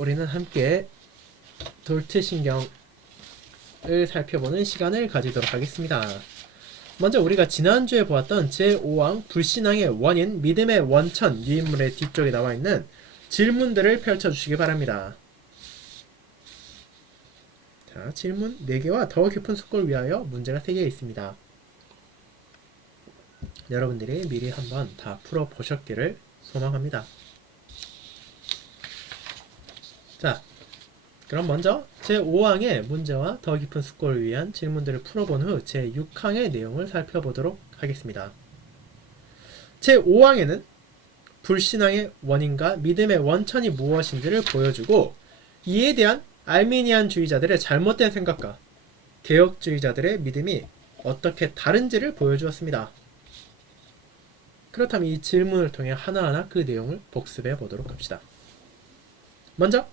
우리는 함께 돌트신경을 살펴보는 시간을 가지도록 하겠습니다. 먼저 우리가 지난주에 보았던 제5항 불신앙의 원인, 믿음의 원천 유인물의 뒤쪽에 나와 있는 질문들을 펼쳐주시기 바랍니다. 자, 질문 4개와 더 깊은 숙고를 위하여 문제가 3개 있습니다. 여러분들이 미리 한번 다 풀어보셨기를 소망합니다. 자, 그럼 먼저 제5항의 문제와 더 깊은 숙고를 위한 질문들을 풀어본 후 제6항의 내용을 살펴보도록 하겠습니다. 제5항에는 불신앙의 원인과 믿음의 원천이 무엇인지를 보여주고, 이에 대한 알미니안주의자들의 잘못된 생각과 개혁주의자들의 믿음이 어떻게 다른지를 보여주었습니다. 그렇다면 이 질문을 통해 하나하나 그 내용을 복습해 보도록 합시다. 먼저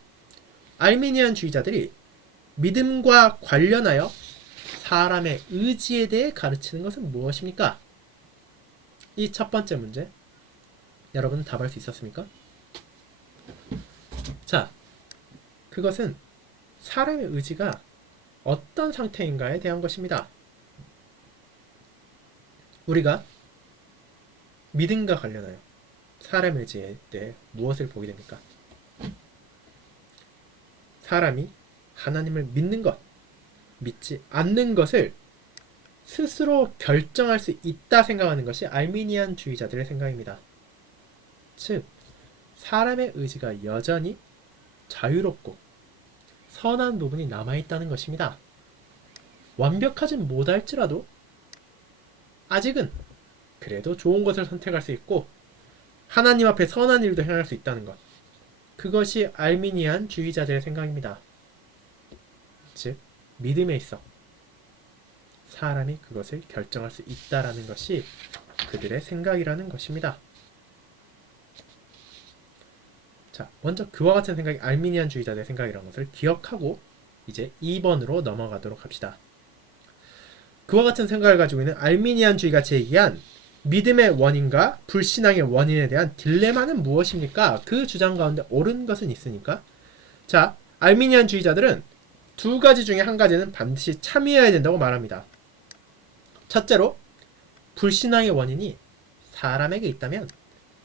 알미니안주의자들이 믿음과 관련하여 사람의 의지에 대해 가르치는 것은 무엇입니까? 이 첫 번째 문제, 여러분 답할 수 있었습니까? 자, 그것은 사람의 의지가 어떤 상태인가에 대한 것입니다. 우리가 믿음과 관련하여 사람의 의지에 대해 무엇을 보게 됩니까? 사람이 하나님을 믿는 것, 믿지 않는 것을 스스로 결정할 수 있다 생각하는 것이 알미니안주의자들의 생각입니다. 즉, 사람의 의지가 여전히 자유롭고 선한 부분이 남아있다는 것입니다. 완벽하진 못할지라도 아직은 그래도 좋은 것을 선택할 수 있고 하나님 앞에 선한 일도 행할 수 있다는 것, 그것이 알미니안주의자들의 생각입니다. 즉, 믿음에 있어 사람이 그것을 결정할 수 있다라는 것이 그들의 생각이라는 것입니다. 자, 먼저 그와 같은 생각이 알미니안주의자들의 생각이라는 것을 기억하고 이제 2번으로 넘어가도록 합시다. 그와 같은 생각을 가지고 있는 알미니안주의가 제기한 믿음의 원인과 불신앙의 원인에 대한 딜레마는 무엇입니까? 그 주장 가운데 옳은 것은 있으니까. 자, 알미니안주의자들은 두 가지 중에 한 가지는 반드시 참여해야 된다고 말합니다. 첫째로, 불신앙의 원인이 사람에게 있다면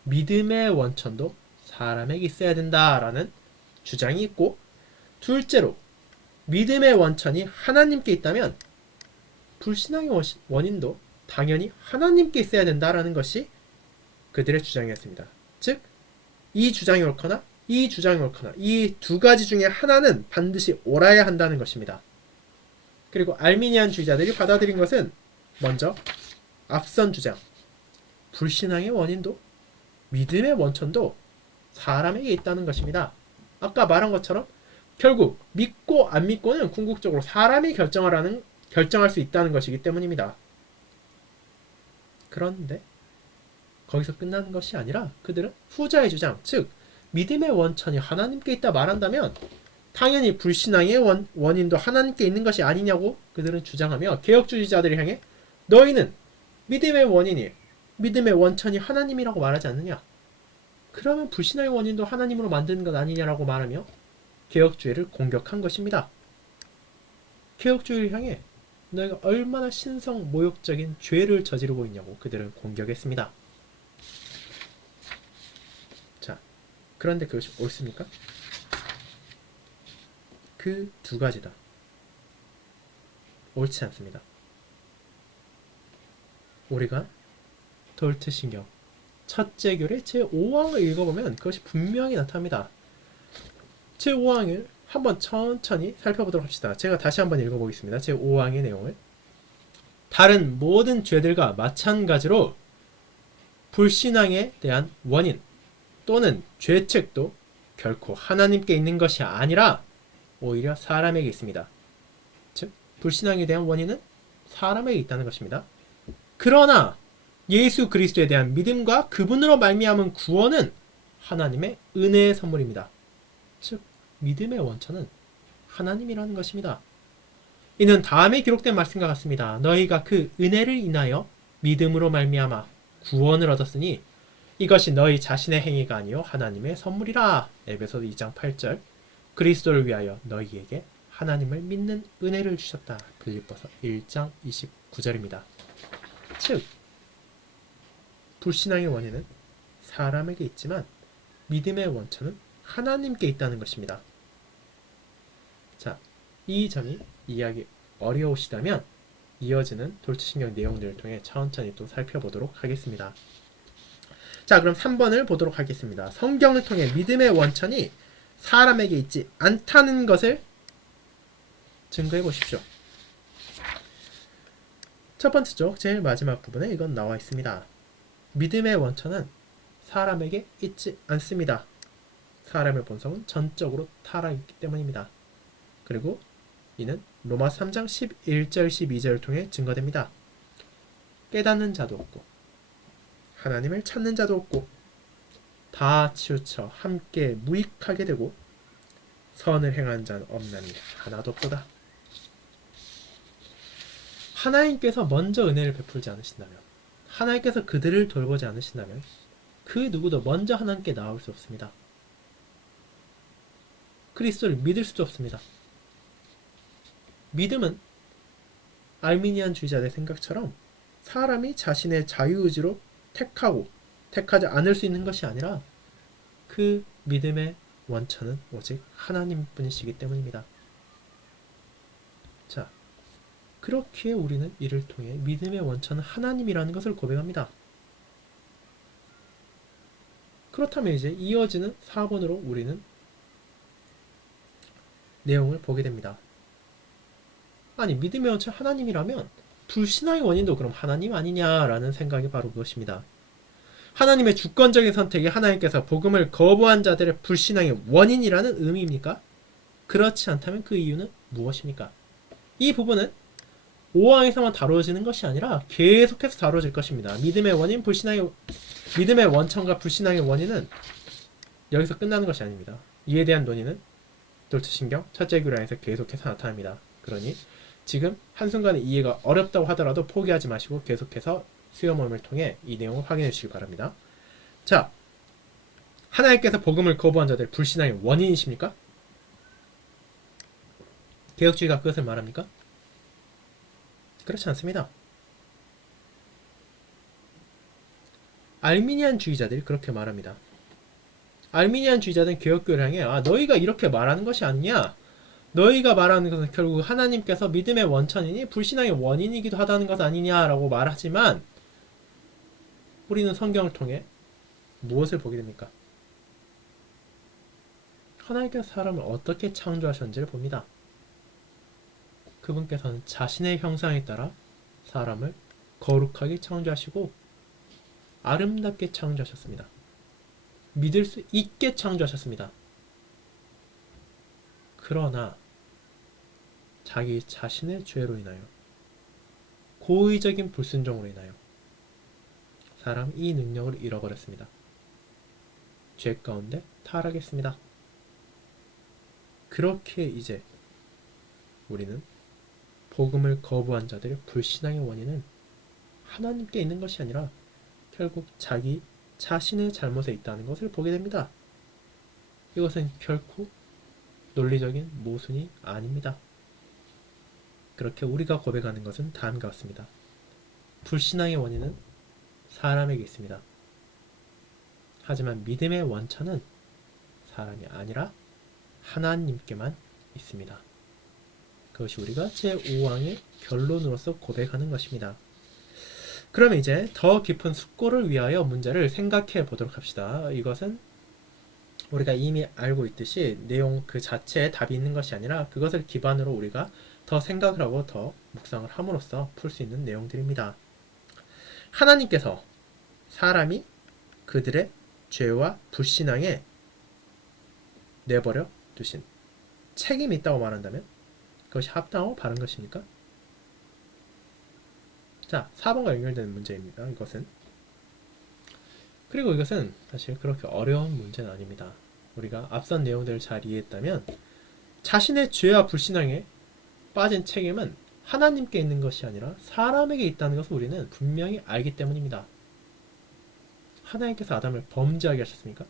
믿음의 원천도 사람에게 있어야 된다라는 주장이 있고, 둘째로, 믿음의 원천이 하나님께 있다면 불신앙의 원인도 당연히 하나님께 있어야 된다라는 것이 그들의 주장이었습니다. 즉, 이 주장이 옳거나 이 주장이 옳거나 이 두 가지 중에 하나는 반드시 옳아야 한다는 것입니다. 그리고 알미니안주의자들이 받아들인 것은 먼저 앞선 주장, 불신앙의 원인도 믿음의 원천도 사람에게 있다는 것입니다. 아까 말한 것처럼 결국 믿고 안 믿고는 궁극적으로 사람이 결정할 수 있다는 것이기 때문입니다. 그런데 거기서 끝나는 것이 아니라 그들은 후자의 주장, 즉 믿음의 원천이 하나님께 있다 말한다면 당연히 불신앙의 원인도 하나님께 있는 것이 아니냐고 그들은 주장하며 개혁주의자들을 향해 너희는 믿음의 원인이, 믿음의 원천이 하나님이라고 말하지 않느냐? 그러면 불신앙의 원인도 하나님으로 만드는 것 아니냐라고 말하며 개혁주의를 공격한 것입니다. 개혁주의를 향해 너희가 얼마나 신성 모욕적인 죄를 저지르고 있냐고 그들은 공격했습니다. 자, 그런데 그것이 옳습니까? 그 두 가지다. 옳지 않습니다. 우리가 돌트신경 첫째 교례 제5항을 읽어보면 그것이 분명히 나타납니다. 제5항을 한번 천천히 살펴보도록 합시다. 제가 다시 한번 읽어보겠습니다. 제5항의 내용을. 다른 모든 죄들과 마찬가지로 불신앙에 대한 원인 또는 죄책도 결코 하나님께 있는 것이 아니라 오히려 사람에게 있습니다. 즉, 불신앙에 대한 원인은 사람에게 있다는 것입니다. 그러나 예수 그리스도에 대한 믿음과 그분으로 말미암은 구원은 하나님의 은혜의 선물입니다. 즉, 믿음의 원천은 하나님이라는 것입니다. 이는 다음에 기록된 말씀과 같습니다. 너희가 그 은혜를 인하여 믿음으로 말미암아 구원을 얻었으니 이것이 너희 자신의 행위가 아니요 하나님의 선물이라. 에베소서 2장 8절. 그리스도를 위하여 너희에게 하나님을 믿는 은혜를 주셨다. 빌립보서 1장 29절입니다. 즉 불신앙의 원인은 사람에게 있지만 믿음의 원천은 하나님께 있다는 것입니다. 자, 이 점이 이해하기 어려우시다면 이어지는 돌투신경 내용들을 통해 천천히 또 살펴보도록 하겠습니다. 자, 그럼 3번을 보도록 하겠습니다. 성경을 통해 믿음의 원천이 사람에게 있지 않다는 것을 증거해 보십시오. 첫 번째 쪽 제일 마지막 부분에 이건 나와 있습니다. 믿음의 원천은 사람에게 있지 않습니다. 사람의 본성은 전적으로 타락했기 때문입니다. 그리고 이는 로마 3장 11절 12절을 통해 증거됩니다. 깨닫는 자도 없고 하나님을 찾는 자도 없고 다 치우쳐 함께 무익하게 되고 선을 행한 자는 없나니 하나도 없도다. 하나님께서 먼저 은혜를 베풀지 않으신다면, 하나님께서 그들을 돌보지 않으신다면 그 누구도 먼저 하나님께 나올 수 없습니다. 그리스도를 믿을 수도 없습니다. 믿음은 알미니안 주의자들의 생각처럼 사람이 자신의 자유의지로 택하고 택하지 않을 수 있는 것이 아니라 그 믿음의 원천은 오직 하나님뿐이시기 때문입니다. 자, 그렇기에 우리는 이를 통해 믿음의 원천은 하나님이라는 것을 고백합니다. 그렇다면 이제 이어지는 4번으로 우리는 내용을 보게 됩니다. 아니, 믿음의 원천 하나님이라면 불신앙의 원인도 그럼 하나님 아니냐라는 생각이 바로 그것입니다. 하나님의 주권적인 선택이 하나님께서 복음을 거부한 자들의 불신앙의 원인이라는 의미입니까? 그렇지 않다면 그 이유는 무엇입니까? 이 부분은 5항에서만 다루어지는 것이 아니라 계속해서 다루어질 것입니다. 믿음의 원인, 믿음의 원천과 불신앙의 원인은 여기서 끝나는 것이 아닙니다. 이에 대한 논의는 돌투신경 첫째 교량에서 계속해서 나타납니다. 그러니 지금 한순간에 이해가 어렵다고 하더라도 포기하지 마시고 계속해서 수요 모임을 통해 이 내용을 확인해 주시기 바랍니다. 자, 하나님께서 복음을 거부한 자들 불신앙의 원인이십니까? 개혁주의가 그것을 말합니까? 그렇지 않습니다. 알미니안 주의자들이 그렇게 말합니다. 알미니안 주의자들은 개혁교를 향해 너희가 이렇게 말하는 것이 아니냐? 너희가 말하는 것은 결국 하나님께서 믿음의 원천이니 불신앙의 원인이기도 하다는 것 아니냐라고 말하지만 우리는 성경을 통해 무엇을 보게 됩니까? 하나님께서 사람을 어떻게 창조하셨는지를 봅니다. 그분께서는 자신의 형상에 따라 사람을 거룩하게 창조하시고 아름답게 창조하셨습니다. 믿을 수 있게 창조하셨습니다. 그러나 자기 자신의 죄로 인하여 고의적인 불순종으로 인하여 사람이 이 능력을 잃어버렸습니다. 죄 가운데 타락했습니다. 그렇게 이제 우리는 복음을 거부한 자들의 불신앙의 원인은 하나님께 있는 것이 아니라 결국 자기 자신의 잘못에 있다는 것을 보게 됩니다. 이것은 결코 논리적인 모순이 아닙니다. 그렇게 우리가 고백하는 것은 다음과 같습니다. 불신앙의 원인은 사람에게 있습니다. 하지만 믿음의 원천은 사람이 아니라 하나님께만 있습니다. 그것이 우리가 제5항의 결론으로서 고백하는 것입니다. 그러면 이제 더 깊은 숙고를 위하여 문제를 생각해 보도록 합시다. 이것은 우리가 이미 알고 있듯이 내용 그 자체에 답이 있는 것이 아니라 그것을 기반으로 우리가 더 생각을 하고 더 묵상을 함으로써 풀 수 있는 내용들입니다. 하나님께서 사람이 그들의 죄와 불신앙에 내버려 두신 책임이 있다고 말한다면 그것이 합당하고 바른 것입니까? 자, 4번과 연결되는 문제입니다. 이것은. 그리고 이것은 사실 그렇게 어려운 문제는 아닙니다. 우리가 앞선 내용들을 잘 이해했다면 자신의 죄와 불신앙에 빠진 책임은 하나님께 있는 것이 아니라 사람에게 있다는 것을 우리는 분명히 알기 때문입니다. 하나님께서 아담을 범죄하게 하셨습니까?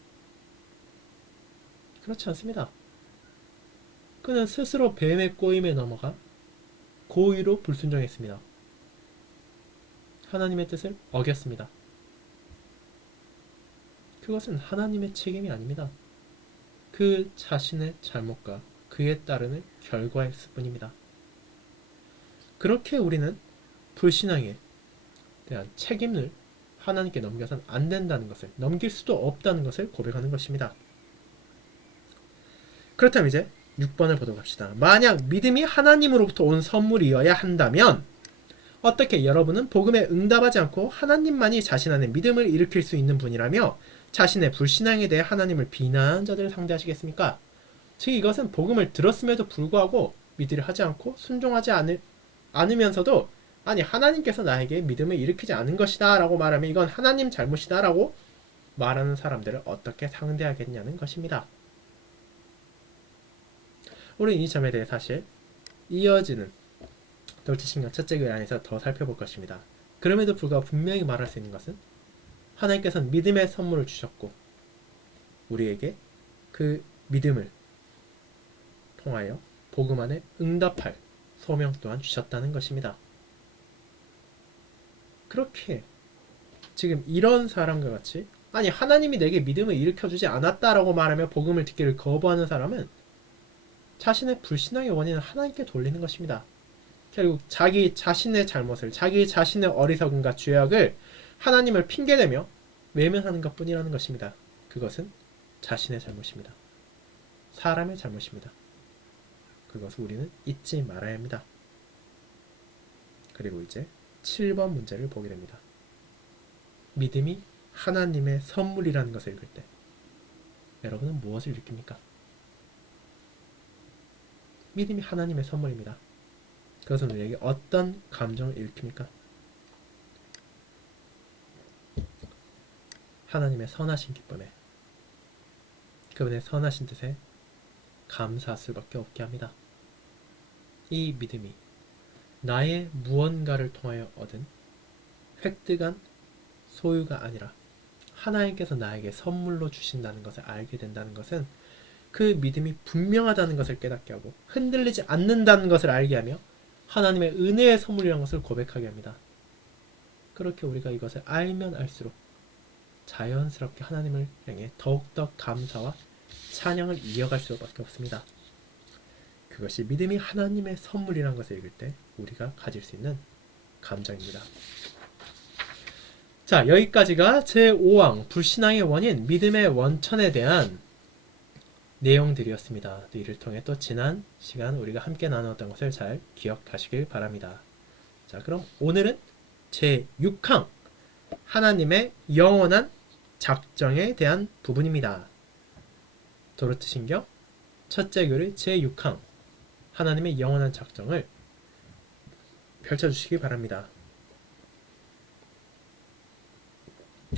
그렇지 않습니다. 그는 스스로 뱀의 꼬임에 넘어가 고의로 불순종했습니다. 하나님의 뜻을 어겼습니다. 그것은 하나님의 책임이 아닙니다. 그 자신의 잘못과 그에 따르는 결과였을 뿐입니다. 그렇게 우리는 불신앙에 대한 책임을 하나님께 넘겨서는 안 된다는 것을, 넘길 수도 없다는 것을 고백하는 것입니다. 그렇다면 이제 6번을 보도록 합시다. 만약 믿음이 하나님으로부터 온 선물이어야 한다면 어떻게 여러분은 복음에 응답하지 않고 하나님만이 자신 안에 믿음을 일으킬 수 있는 분이라며 자신의 불신앙에 대해 하나님을 비난하는 자들을 상대하시겠습니까? 즉 이것은 복음을 들었음에도 불구하고 믿으려 하지 않고 순종하지 않으면서도 아니 하나님께서 나에게 믿음을 일으키지 않은 것이다 라고 말하면 이건 하나님 잘못이다 라고 말하는 사람들을 어떻게 상대하겠냐는 것입니다. 우리는 이 점에 대해 사실 이어지는 돌체신경 첫째 교회 안에서 더 살펴볼 것입니다. 그럼에도 불구하고 분명히 말할 수 있는 것은 하나님께서는 믿음의 선물을 주셨고 우리에게 그 믿음을 통하여 복음 안에 응답할 소명 또한 주셨다는 것입니다. 그렇게 지금 이런 사람과 같이 아니 하나님이 내게 믿음을 일으켜주지 않았다라고 말하며 복음을 듣기를 거부하는 사람은 자신의 불신앙의 원인을 하나님께 돌리는 것입니다. 결국 자기 자신의 잘못을, 자기 자신의 어리석음과 죄악을 하나님을 핑계대며 외면하는 것뿐이라는 것입니다. 그것은 자신의 잘못입니다. 사람의 잘못입니다. 그것을 우리는 잊지 말아야 합니다. 그리고 이제 7번 문제를 보게 됩니다. 믿음이 하나님의 선물이라는 것을 읽을 때 여러분은 무엇을 느낍니까? 믿음이 하나님의 선물입니다. 그것은 우리에게 어떤 감정을 일으킵니까? 하나님의 선하신 기쁨에 그분의 선하신 뜻에 감사할 수밖에 없게 합니다. 이 믿음이 나의 무언가를 통하여 얻은 획득한 소유가 아니라 하나님께서 나에게 선물로 주신다는 것을 알게 된다는 것은 그 믿음이 분명하다는 것을 깨닫게 하고 흔들리지 않는다는 것을 알게 하며 하나님의 은혜의 선물이라는 것을 고백하게 합니다. 그렇게 우리가 이것을 알면 알수록 자연스럽게 하나님을 향해 더욱더 감사와 찬양을 이어갈 수밖에 없습니다. 그것이 믿음이 하나님의 선물이라는 것을 읽을 때 우리가 가질 수 있는 감정입니다. 자, 여기까지가 제5항 불신앙의 원인, 믿음의 원천에 대한 내용들이었습니다. 또 이를 통해 또 지난 시간 우리가 함께 나눴던 것을 잘 기억하시길 바랍니다. 자, 그럼 오늘은 제6항 하나님의 영원한 작정에 대한 부분입니다. 도르트 신경 첫째 교리 제6항 하나님의 영원한 작정을 펼쳐주시기 바랍니다.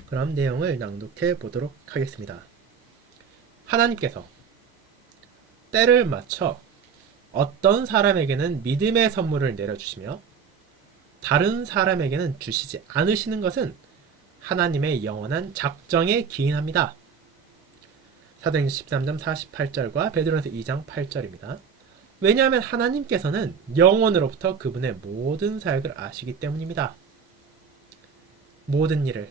그럼 내용을 낭독해 보도록 하겠습니다. 하나님께서 때를 맞춰 어떤 사람에게는 믿음의 선물을 내려주시며 다른 사람에게는 주시지 않으시는 것은 하나님의 영원한 작정에 기인합니다. 사도행전 13장 48절과 베드로전서 2장 8절입니다. 왜냐하면 하나님께서는 영원으로부터 그분의 모든 사역을 아시기 때문입니다. 모든 일을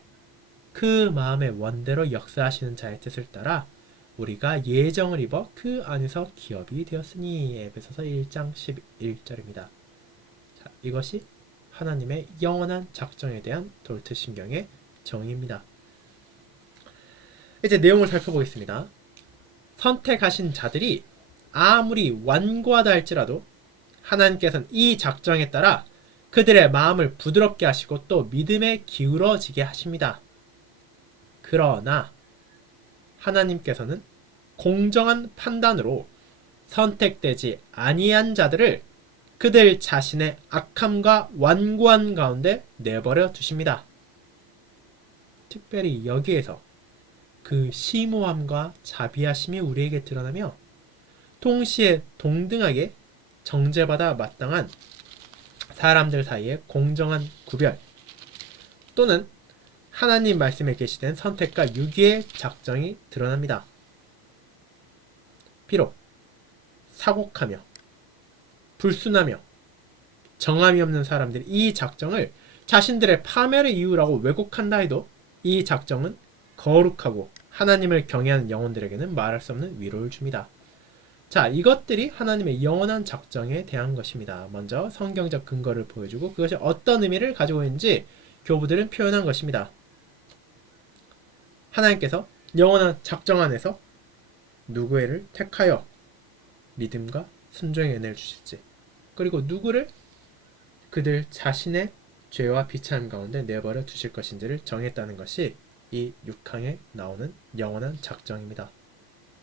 그 마음의 원대로 역사하시는 자의 뜻을 따라 우리가 예정을 입어 그 안에서 기업이 되었으니 에베소서 1장 11절입니다. 자, 이것이 하나님의 영원한 작정에 대한 돌트 신경의 정의입니다. 이제 내용을 살펴보겠습니다. 선택하신 자들이 아무리 완고하다 할지라도 하나님께서는 이 작정에 따라 그들의 마음을 부드럽게 하시고 또 믿음에 기울어지게 하십니다. 그러나 하나님께서는 공정한 판단으로 선택되지 아니한 자들을 그들 자신의 악함과 완고한 가운데 내버려 두십니다. 특별히 여기에서 그 심오함과 자비하심이 우리에게 드러나며 동시에 동등하게 정죄받아 마땅한 사람들 사이의 공정한 구별 또는 하나님 말씀에 계시된 선택과 유기의 작정이 드러납니다. 비록 사곡하며 불순하며 정함이 없는 사람들이 이 작정을 자신들의 파멸의 이유라고 왜곡한다 해도 이 작정은 거룩하고 하나님을 경외하는 영혼들에게는 말할 수 없는 위로를 줍니다. 자, 이것들이 하나님의 영원한 작정에 대한 것입니다. 먼저 성경적 근거를 보여주고 그것이 어떤 의미를 가지고 있는지 교부들은 표현한 것입니다. 하나님께서 영원한 작정 안에서 누구를 택하여 믿음과 순종의 은혜를 주실지, 그리고 누구를 그들 자신의 죄와 비참함 가운데 내버려 두실 것인지를 정했다는 것이 이 6항에 나오는 영원한 작정입니다.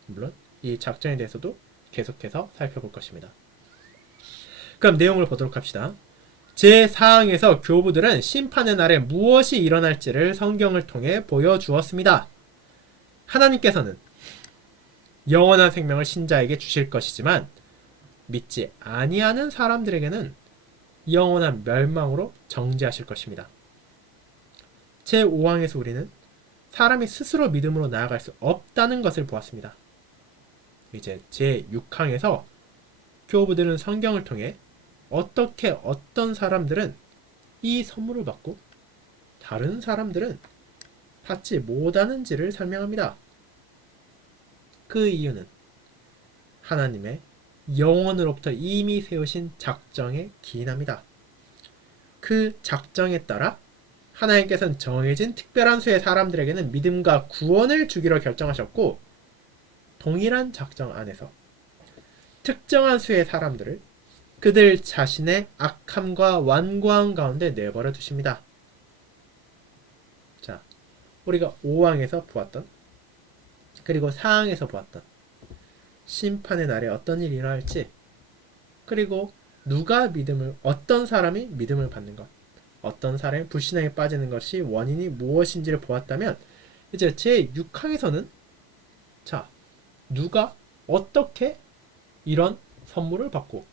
물론 이 작정에 대해서도 계속해서 살펴볼 것입니다. 그럼 내용을 보도록 합시다. 제4항에서 교부들은 심판의 날에 무엇이 일어날지를 성경을 통해 보여주었습니다. 하나님께서는 영원한 생명을 신자에게 주실 것이지만 믿지 아니하는 사람들에게는 영원한 멸망으로 정죄하실 것입니다. 제5항에서 우리는 사람이 스스로 믿음으로 나아갈 수 없다는 것을 보았습니다. 이제 제6항에서 교부들은 성경을 통해 어떻게 어떤 사람들은 이 선물을 받고 다른 사람들은 받지 못하는지를 설명합니다. 그 이유는 하나님의 영원으로부터 이미 세우신 작정에 기인합니다. 그 작정에 따라 하나님께서는 정해진 특별한 수의 사람들에게는 믿음과 구원을 주기로 결정하셨고, 동일한 작정 안에서 특정한 수의 사람들을 그들 자신의 악함과 완고함 가운데 내버려 두십니다. 자, 우리가 5항에서 보았던, 그리고 4항에서 보았던 심판의 날에 어떤 일이 일어날지, 그리고 누가 믿음을, 어떤 사람이 믿음을 받는 것, 어떤 사람이 불신앙에 빠지는 것이 원인이 무엇인지를 보았다면, 이제 제6항에서는 자, 누가 어떻게 이런 선물을 받고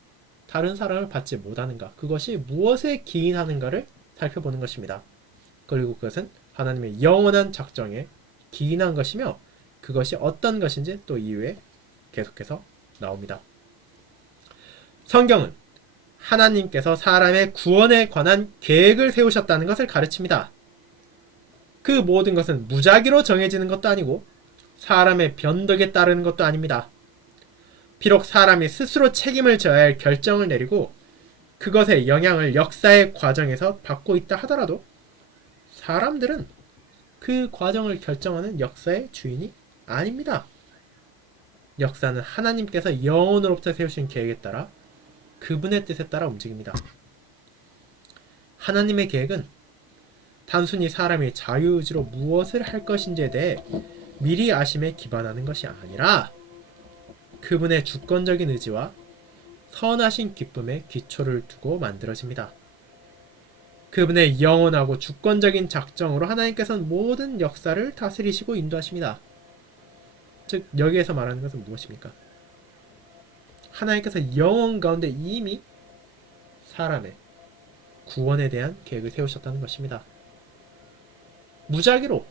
다른 사람을 받지 못하는가, 그것이 무엇에 기인하는가를 살펴보는 것입니다. 그리고 그것은 하나님의 영원한 작정에 기인한 것이며, 그것이 어떤 것인지 또 이후에 계속해서 나옵니다. 성경은 하나님께서 사람의 구원에 관한 계획을 세우셨다는 것을 가르칩니다. 그 모든 것은 무작위로 정해지는 것도 아니고 사람의 변덕에 따르는 것도 아닙니다. 비록 사람이 스스로 책임을 져야 할 결정을 내리고 그것의 영향을 역사의 과정에서 받고 있다 하더라도 사람들은 그 과정을 결정하는 역사의 주인이 아닙니다. 역사는 하나님께서 영원으로부터 세우신 계획에 따라 그분의 뜻에 따라 움직입니다. 하나님의 계획은 단순히 사람이 자유의지로 무엇을 할 것인지에 대해 미리 아심에 기반하는 것이 아니라 그분의 주권적인 의지와 선하신 기쁨에 기초를 두고 만들어집니다. 그분의 영원하고 주권적인 작정으로 하나님께서는 모든 역사를 다스리시고 인도하십니다. 즉 여기에서 말하는 것은 무엇입니까? 하나님께서 영원 가운데 이미 사람의 구원에 대한 계획을 세우셨다는 것입니다. 무작위로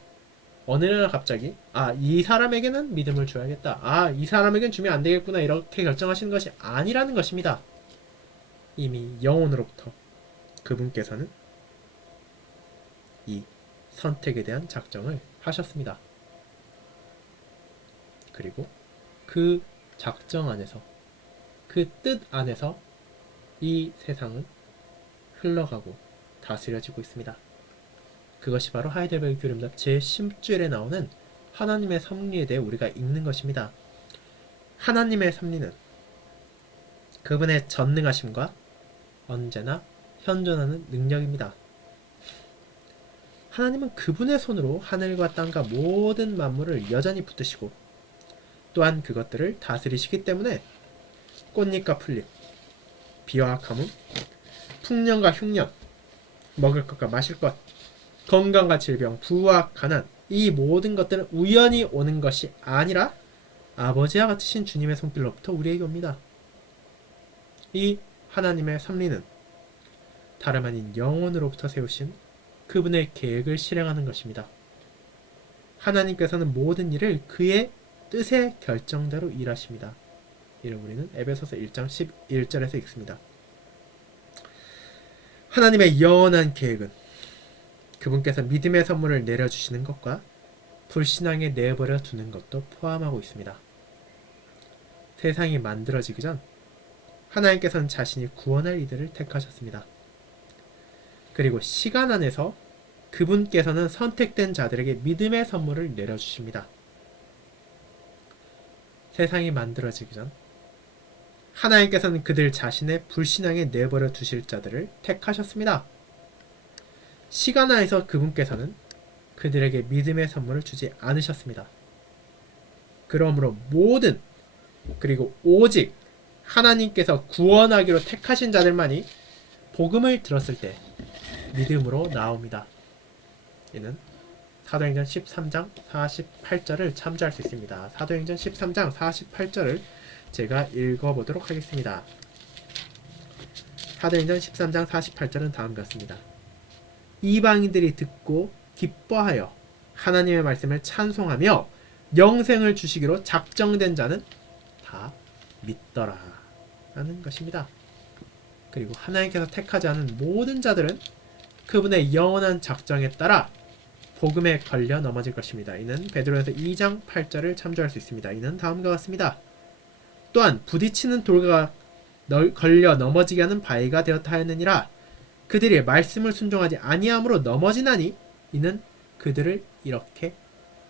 어느 날 갑자기 이 사람에게는 믿음을 줘야겠다, 이 사람에게는 주면 안 되겠구나, 이렇게 결정하시는 것이 아니라는 것입니다. 이미 영원으로부터 그분께서는 이 선택에 대한 작정을 하셨습니다. 그리고 그 작정 안에서, 그 뜻 안에서 이 세상은 흘러가고 다스려지고 있습니다. 그것이 바로 하이델베르 교리문답 제10주일에 나오는 하나님의 섭리에 대해 우리가 읽는 것입니다. 하나님의 섭리는 그분의 전능하심과 언제나 현존하는 능력입니다. 하나님은 그분의 손으로 하늘과 땅과 모든 만물을 여전히 붙드시고 또한 그것들을 다스리시기 때문에 꽃잎과 풀잎, 비와 가뭄, 풍년과 흉년, 먹을 것과 마실 것, 건강과 질병, 부와 가난, 이 모든 것들은 우연히 오는 것이 아니라 아버지와 같으신 주님의 손길로부터 우리에게 옵니다. 이 하나님의 섭리는 다름 아닌 영원으로부터 세우신 그분의 계획을 실행하는 것입니다. 하나님께서는 모든 일을 그의 뜻의 결정대로 일하십니다. 이를 우리는 에베소서 1장 11절에서 읽습니다. 하나님의 영원한 계획은 그분께서 믿음의 선물을 내려주시는 것과 불신앙에 내버려 두는 것도 포함하고 있습니다. 세상이 만들어지기 전 하나님께서는 자신이 구원할 이들을 택하셨습니다. 그리고 시간 안에서 그분께서는 선택된 자들에게 믿음의 선물을 내려주십니다. 세상이 만들어지기 전 하나님께서는 그들 자신의 불신앙에 내버려 두실 자들을 택하셨습니다. 시간 안에서 그분께서는 그들에게 믿음의 선물을 주지 않으셨습니다. 그러므로 모든 그리고 오직 하나님께서 구원하기로 택하신 자들만이 복음을 들었을 때 믿음으로 나옵니다. 이는 사도행전 13장 48절을 참조할 수 있습니다. 사도행전 13장 48절을 제가 읽어보도록 하겠습니다. 사도행전 13장 48절은 다음과 같습니다. 이방인들이 듣고 기뻐하여 하나님의 말씀을 찬송하며 영생을 주시기로 작정된 자는 다 믿더라 라는 것입니다. 그리고 하나님께서 택하지 않은 모든 자들은 그분의 영원한 작정에 따라 복음에 걸려 넘어질 것입니다. 이는 베드로전서 2장 8절을 참조할 수 있습니다. 이는 다음과 같습니다. 또한 부딪히는 돌과 걸려 넘어지게 하는 바위가 되었다 하였느니라. 그들이 말씀을 순종하지 아니함으로 넘어지나니 이는 그들을 이렇게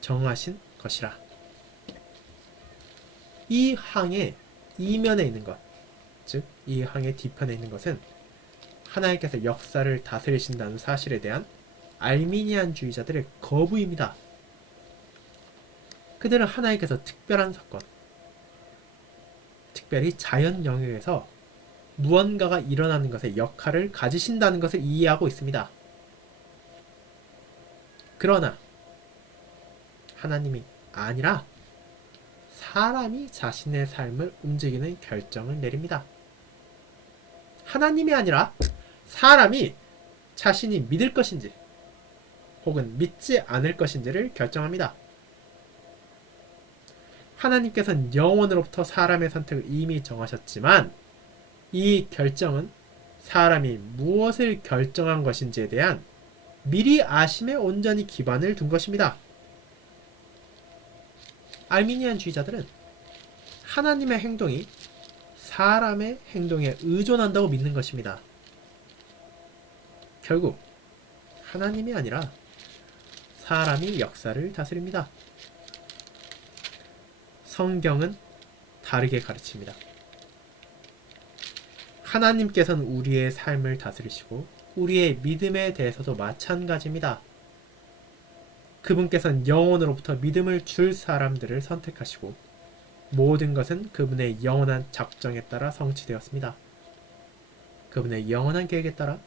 정하신 것이라. 이 항의 이면에 있는 것, 즉 이 항의 뒤편에 있는 것은 하나님께서 역사를 다스리신다는 사실에 대한 알미니안주의자들의 거부입니다. 그들은 하나님께서 특별한 사건, 특별히 자연 영역에서 무언가가 일어나는 것에 역할을 가지신다는 것을 이해하고 있습니다. 그러나 하나님이 아니라 사람이 자신의 삶을 움직이는 결정을 내립니다. 하나님이 아니라 사람이 자신이 믿을 것인지 혹은 믿지 않을 것인지를 결정합니다. 하나님께서는 영원으로부터 사람의 선택을 이미 정하셨지만 이 결정은 사람이 무엇을 결정한 것인지에 대한 미리 아심에 온전히 기반을 둔 것입니다. 알미니안주의자들은 하나님의 행동이 사람의 행동에 의존한다고 믿는 것입니다. 결국 하나님이 아니라 사람이 역사를 다스립니다. 성경은 다르게 가르칩니다. 하나님께서는 우리의 삶을 다스리시고 우리의 믿음에 대해서도 마찬가지입니다. 그분께서는 영원으로부터 믿음을 줄 사람들을 선택하시고 모든 것은 그분의 영원한 작정에 따라 성취되었습니다. 그분의 영원한 계획에 따라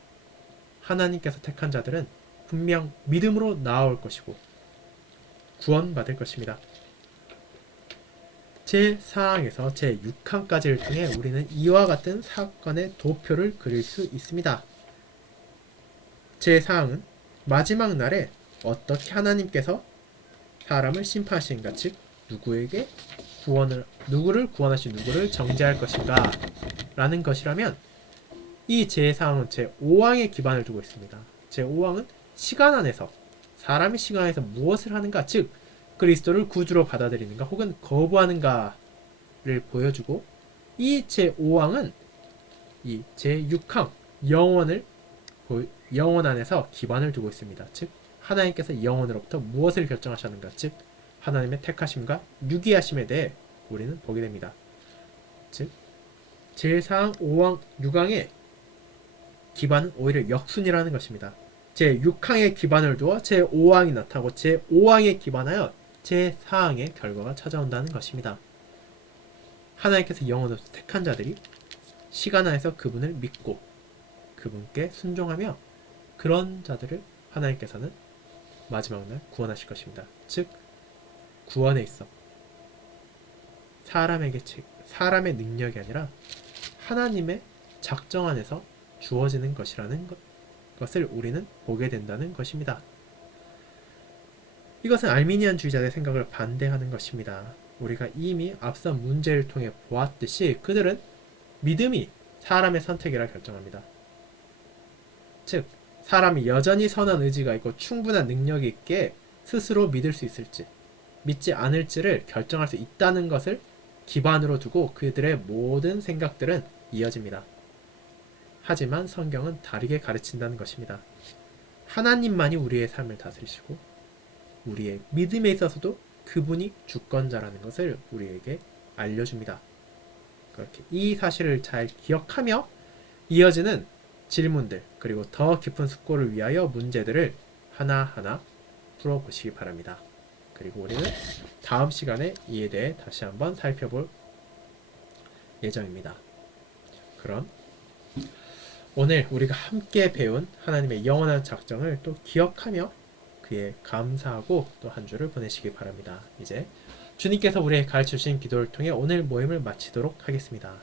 하나님께서 택한 자들은 분명 믿음으로 나아올 것이고 구원받을 것입니다. 제4항에서 제6항까지를 통해 우리는 이와 같은 사건의 도표를 그릴 수 있습니다. 제4항은 마지막 날에 어떻게 하나님께서 사람을 심판하시는가, 즉 누구를 구원하시 누구를 정죄할 것인가 라는 것이라면 이 제4항은 제5항에 기반을 두고 있습니다. 제5항은 시간 안에서 사람이 시간 안에서 무엇을 하는가, 즉 그리스도를 구주로 받아들이는가 혹은 거부하는가를 보여주고 이 제5항은 이 제6항 영원 안에서 기반을 두고 있습니다. 즉 하나님께서 영원으로부터 무엇을 결정하셨는가, 즉 하나님의 택하심과 유기하심에 대해 우리는 보게 됩니다. 즉 제4항, 5항, 6항의 기반은 오히려 역순이라는 것입니다. 제6항에 기반을 두어 제5항이 나타나고 제5항에 기반하여 제4항의 결과가 찾아온다는 것입니다. 하나님께서 영원으로 택한 자들이 시간 안에서 그분을 믿고 그분께 순종하며 그런 자들을 하나님께서는 마지막 날 구원하실 것입니다. 즉 구원에 있어 사람의 능력이 아니라 하나님의 작정 안에서 주어지는 것이라는 것을 우리는 보게 된다는 것입니다. 이것은 알미니안주의자의 생각을 반대하는 것입니다. 우리가 이미 앞선 문제를 통해 보았듯이 그들은 믿음이 사람의 선택이라 결정합니다. 즉, 사람이 여전히 선한 의지가 있고 충분한 능력이 있게 스스로 믿을 수 있을지, 믿지 않을지를 결정할 수 있다는 것을 기반으로 두고 그들의 모든 생각들은 이어집니다. 하지만 성경은 다르게 가르친다는 것입니다. 하나님만이 우리의 삶을 다스리시고 우리의 믿음에 있어서도 그분이 주권자라는 것을 우리에게 알려줍니다. 그렇게 이 사실을 잘 기억하며 이어지는 질문들 그리고 더 깊은 숙고를 위하여 문제들을 하나하나 풀어보시기 바랍니다. 그리고 우리는 다음 시간에 이에 대해 다시 한번 살펴볼 예정입니다. 그럼 오늘 우리가 함께 배운 하나님의 영원한 작정을 또 기억하며 그에 감사하고 또 한 주를 보내시기 바랍니다. 이제 주님께서 우리에게 가르쳐주신 기도를 통해 오늘 모임을 마치도록 하겠습니다.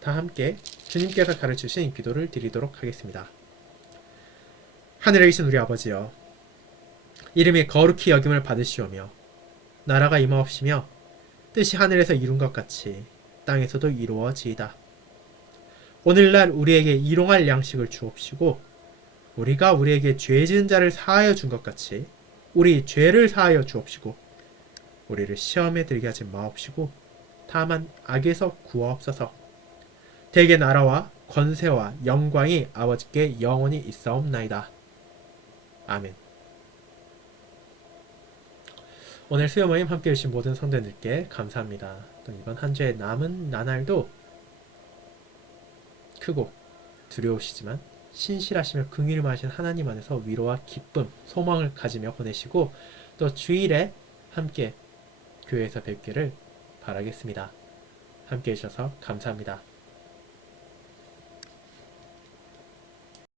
다 함께 주님께서 가르쳐주신 기도를 드리도록 하겠습니다. 하늘에 계신 우리 아버지여, 이름이 거룩히 여김을 받으시오며 나라가 임하옵시며 뜻이 하늘에서 이룬 것 같이 땅에서도 이루어지이다. 오늘날 우리에게 일용할 양식을 주옵시고 우리가 우리에게 죄 지은 자를 사하여 준 것 같이 우리 죄를 사하여 주옵시고 우리를 시험에 들게 하지 마옵시고 다만 악에서 구하옵소서. 대개 나라와 권세와 영광이 아버지께 영원히 있사옵나이다. 아멘. 오늘 수요 모임 함께 해주신 모든 성도님들께 감사합니다. 또 이번 한 주의 남은 나날도 크고 두려우시지만 신실하시며 긍휼하신 하나님 안에서 위로와 기쁨, 소망을 가지며 보내시고 또 주일에 함께 교회에서 뵙기를 바라겠습니다. 함께 해주셔서 감사합니다.